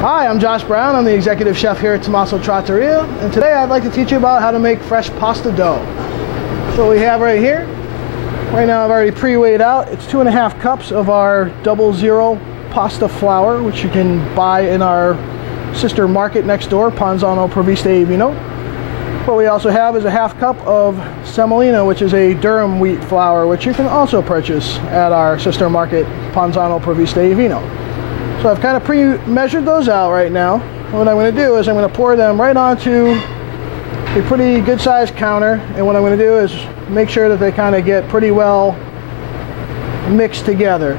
Hi, I'm Josh Brown. I'm the executive chef here at Tomasso Trattoria, and today I'd like to teach you about how to make fresh pasta dough. So what we have right here, right now I've already pre-weighed out. It's 2.5 cups of our 00 pasta flour, which you can buy in our sister market next door, Panzano Provviste e Vino. What we also have is a 1/2 cup of semolina, which is a durum wheat flour, which you can also purchase at our sister market, Panzano Provviste e Vino. So I've kind of pre-measured those out right now. What I'm going to do is I'm going to pour them right onto a pretty good sized counter, and what I'm going to do is make sure that they kind of get pretty well mixed together.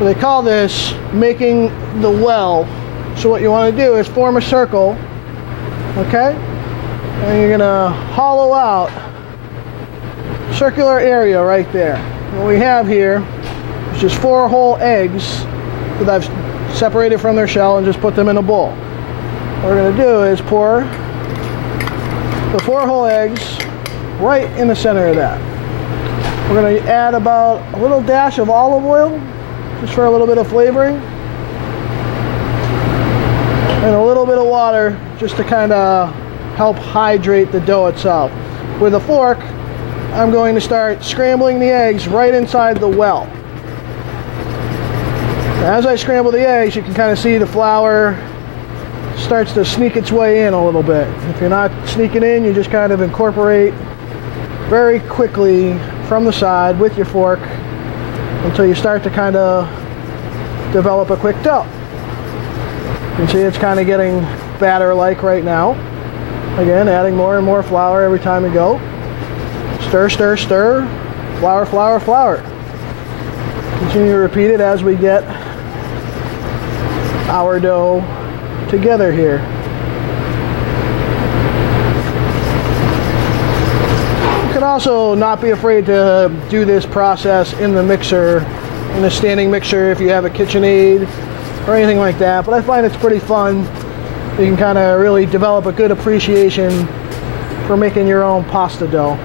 So they call this making the well. So what you want to do is form a circle, okay? And you're going to hollow out a circular area right there. What we have here is just 4 whole eggs that I've separated from their shell and just put them in a bowl. What we're going to do is pour the 4 whole eggs right in the center of that. We're going to add about a little dash of olive oil just for a little bit of flavoring, and a little bit of water just to kind of help hydrate the dough itself. With a fork, I'm going to start scrambling the eggs right inside the well. As I scramble the eggs, you can kind of see the flour starts to sneak its way in a little bit. If you're not sneaking in, you just kind of incorporate very quickly from the side with your fork until you start to kind of develop a quick dough. You can see it's kind of getting batter-like right now. Again, adding more and more flour every time you go. Stir, stir, stir. Flour, flour, flour. Continue to repeat it as we get our dough together here. You can also not be afraid to do this process in the mixer, in a standing mixer if you have a KitchenAid or anything like that, but I find it's pretty fun. You can kind of really develop a good appreciation for making your own pasta dough.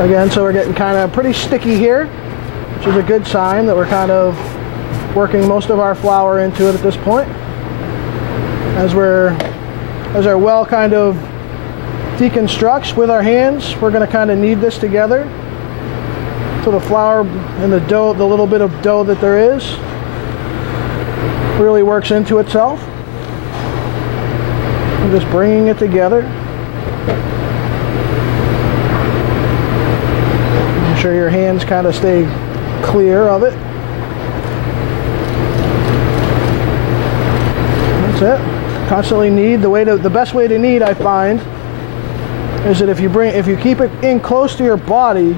Again, so we're getting kind of pretty sticky here, which is a good sign that we're kind of working most of our flour into it at this point. As our well kind of deconstructs with our hands, we're going to kind of knead this together so the flour and the dough, the little bit of dough that there is, really works into itself. I'm just bringing it together. Make sure your hands kind of stay clear of it. That's it. Constantly knead. The best way to knead, I find, is that if you keep it in close to your body,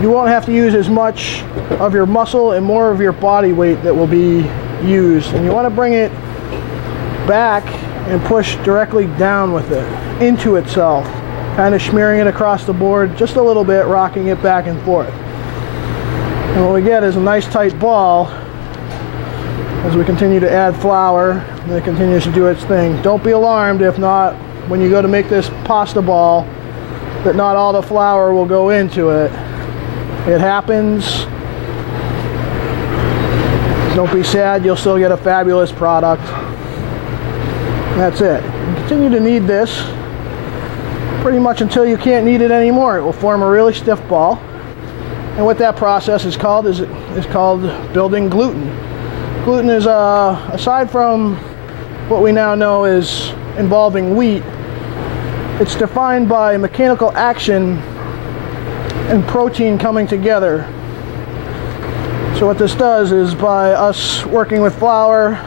you won't have to use as much of your muscle and more of your body weight that will be used. And you want to bring it back and push directly down with it into itself, kind of smearing it across the board just a little bit, rocking it back and forth. And what we get is a nice tight ball as we continue to add flour, and it continues to do its thing. Don't be alarmed if not, when you go to make this pasta ball, that not all the flour will go into it. It happens. Don't be sad, you'll still get a fabulous product. That's it. Continue to knead this pretty much until you can't knead it anymore. It will form a really stiff ball. And what that process is called is called building gluten. Gluten is, aside from what we now know is involving wheat, it's defined by mechanical action and protein coming together. So what this does is, by us working with flour,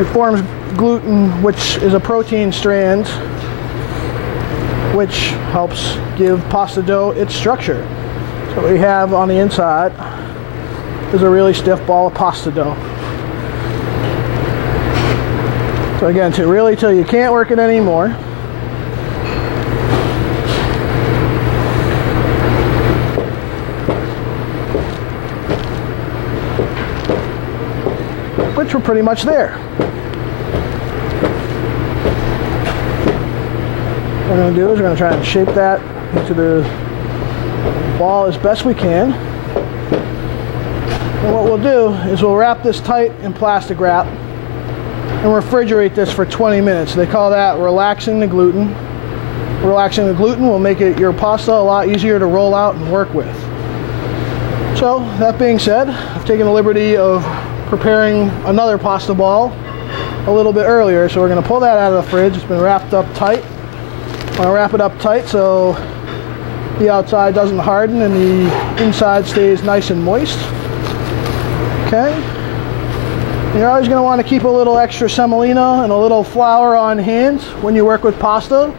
it forms gluten, which is a protein strand, which helps give pasta dough its structure. So what we have on the inside is a really stiff ball of pasta dough. So again, till you can't work it anymore. Which we're pretty much there. What we're going to do is we're going to try and shape that into the ball as best we can. And what we'll do is we'll wrap this tight in plastic wrap and refrigerate this for 20 minutes. They call that relaxing the gluten. Relaxing the gluten will make your pasta a lot easier to roll out and work with. So that being said, I've taken the liberty of preparing another pasta ball a little bit earlier. So we're going to pull that out of the fridge. It's been wrapped up tight. I'm going to wrap it up tight so the outside doesn't harden and the inside stays nice and moist. Okay. You're always going to want to keep a little extra semolina and a little flour on hand when you work with pasta,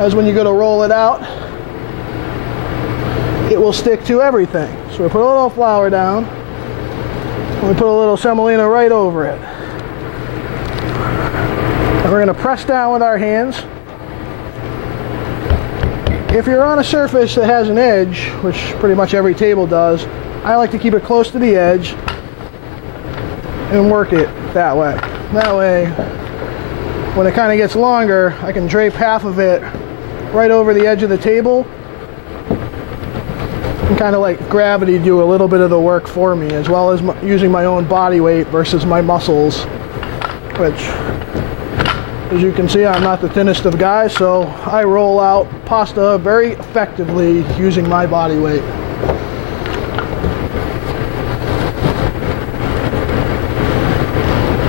as when you go to roll it out, it will stick to everything. So we put a little flour down, and we put a little semolina right over it. And we're going to press down with our hands. If you're on a surface that has an edge, which pretty much every table does, I like to keep it close to the edge and work it that way. That way, when it kind of gets longer, I can drape half of it right over the edge of the table and kind of like gravity do a little bit of the work for me, as well as using my own body weight versus my muscles, which, as you can see, I'm not the thinnest of guys, so I roll out pasta very effectively using my body weight.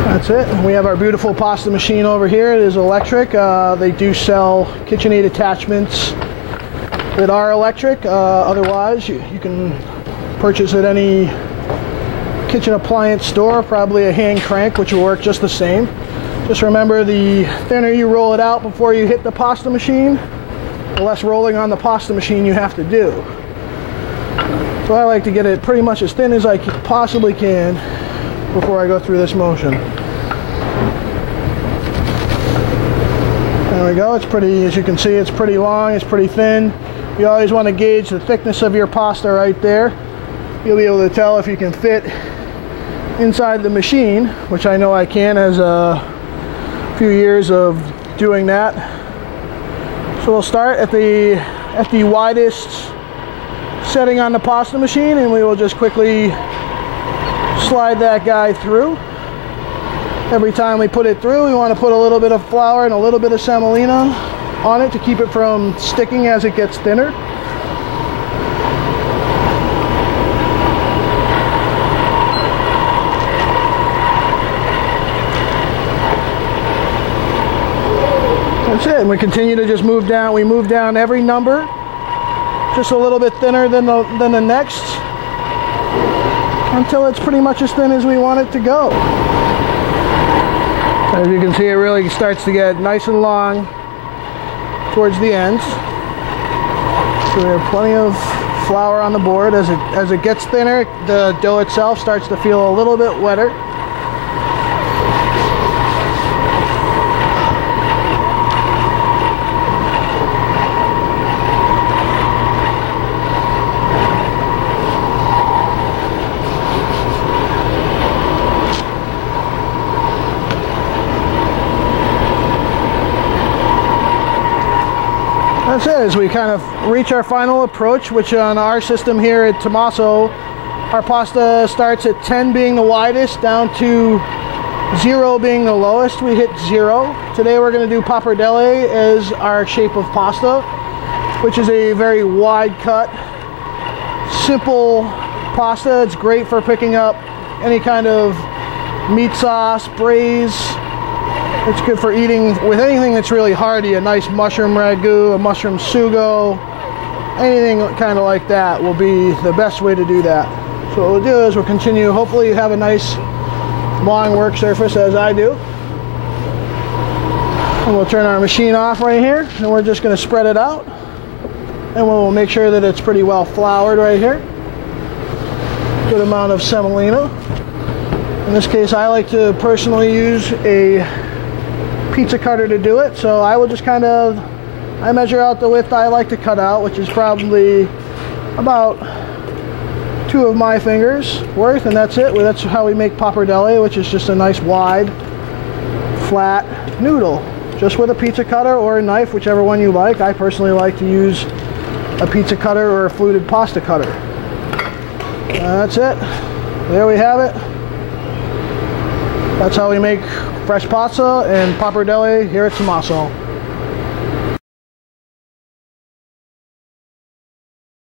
That's it. We have our beautiful pasta machine over here. It is electric. They do sell KitchenAid attachments that are electric. Otherwise, you can purchase at any kitchen appliance store, probably a hand crank, which will work just the same. Just remember, the thinner you roll it out before you hit the pasta machine, the less rolling on the pasta machine you have to do. So I like to get it pretty much as thin as I possibly can before I go through this motion. There we go. It's pretty, as you can see, it's pretty long, it's pretty thin. You always want to gauge the thickness of your pasta right there. You'll be able to tell if you can fit inside the machine, which I know I can, as a few years of doing that. So we'll start at the widest setting on the pasta machine, and we will just quickly slide that guy through. Every time we put it through, we want to put a little bit of flour and a little bit of semolina on it to keep it from sticking as it gets thinner. That's it, and we continue to just move down. We move down every number, just a little bit thinner than the next, until it's pretty much as thin as we want it to go. As you can see, it really starts to get nice and long towards the ends. So we have plenty of flour on the board. As it gets thinner, the dough itself starts to feel a little bit wetter. That's it. As we kind of reach our final approach, which on our system here at Tomasso, our pasta starts at 10 being the widest down to 0 being the lowest. We hit 0. Today we're going to do pappardelle as our shape of pasta, which is a very wide cut, simple pasta. It's great for picking up any kind of meat sauce, braise. It's good for eating with anything that's really hearty, a nice mushroom ragu, a mushroom sugo, anything kind of like that will be the best way to do that. So what we'll do is we'll continue. Hopefully you have a nice long work surface as I do. And we'll turn our machine off right here, and we're just going to spread it out. And we'll make sure that it's pretty well floured right here. Good amount of semolina. In this case, I like to personally use a pizza cutter to do it, so I will just I measure out the width I like to cut out, which is probably about 2 of my fingers worth, and that's it. That's how we make pappardelle, which is just a nice wide flat noodle, just with a pizza cutter or a knife, whichever one you like. I personally like to use a pizza cutter or a fluted pasta cutter. That's it. There we have it. That's how we make fresh pasta and pappardelle here at Tomasso.